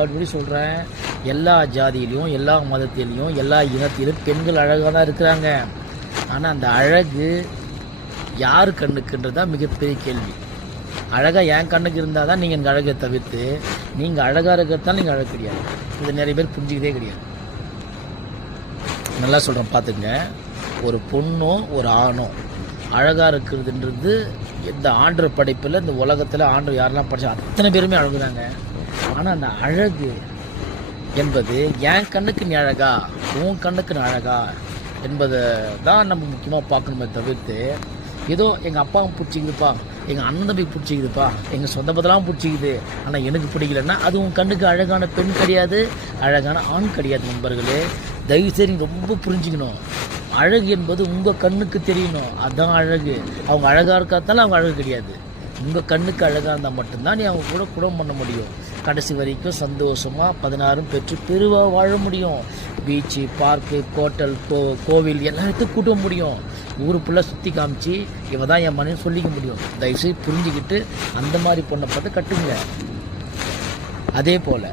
அப்படி சொல்கிறேன். எல்லா ஜாதியிலையும், எல்லா மதத்திலையும், எல்லா இனத்திலும் பெண்கள் அழகாக தான் இருக்கிறாங்க. ஆனால் அந்த அழகு யார் கண்ணுக்குன்றது தான் மிகப்பெரிய கேள்வி. அழகாக என் கண்ணுக்கு இருந்தால் தான் நீங்கள் எங்கள் அழகை தவிர்த்து, நீங்கள் அழகாக இருக்கிறதால நீங்கள் அழகு கிடையாது. இதை நிறைய பேர் புரிஞ்சிக்கதே கிடையாது. நல்லா சொல்கிறேன் பார்த்துங்க. ஒரு பொண்ணும் ஒரு ஆணும் அழகாக இருக்கிறதுன்றது இந்த ஆண்டவர் படைப்பில், இந்த உலகத்தில் ஆண்டவர் யாரெல்லாம் படித்தா அத்தனை பேருமே அழகுதாங்க. ஆனால் அந்த அழகு என்பது என் கண்ணுக்கு நீ அழகா, உன் கண்ணுக்கு நான் அழகா என்பதை தான் நம்ம முக்கியமாக பார்க்கணுமே தவிர்த்து, ஏதோ எங்கள் அப்பாவும் பிடிச்சிக்குதுப்பா, எங்கள் அண்ணன் தம்பி பிடிச்சிக்குதுப்பா, எங்கள் சொந்த பதெல்லாம் பிடிச்சிக்குது, ஆனால் எனக்கு பிடிக்கலன்னா அது உன் கண்ணுக்கு அழகான பெண் கிடையாது, அழகான ஆண் கிடையாது. நண்பர்களே, தயவுசெய்து ரொம்ப புரிஞ்சுக்கணும். அழகு என்பது உங்கள் கண்ணுக்கு தெரியணும், அதுதான் அழகு. அவங்க அழகாக இருக்காதால அவங்க அழகு கிடையாது. உங்கள் கண்ணுக்கு அழகாக இருந்தால் மட்டும்தான் நீ அவங்க கூட குடும்பம் பண்ண முடியும். கடைசி வரைக்கும் சந்தோஷமாக 16 பெற்று பெருவாக வாழ முடியும். பீச்சு, பார்க்கு, ஹோட்டல், கோவில் எல்லாத்தையும் கூட்ட முடியும். ஊரு ஃபுல்லாக சுற்றி காமிச்சு இவ தான் என் மனைவி சொல்லிக்க முடியும். தயவுசெய்து புரிஞ்சுக்கிட்டு அந்த மாதிரி பொண்ணை பார்த்து கட்டுங்க. அதே போல்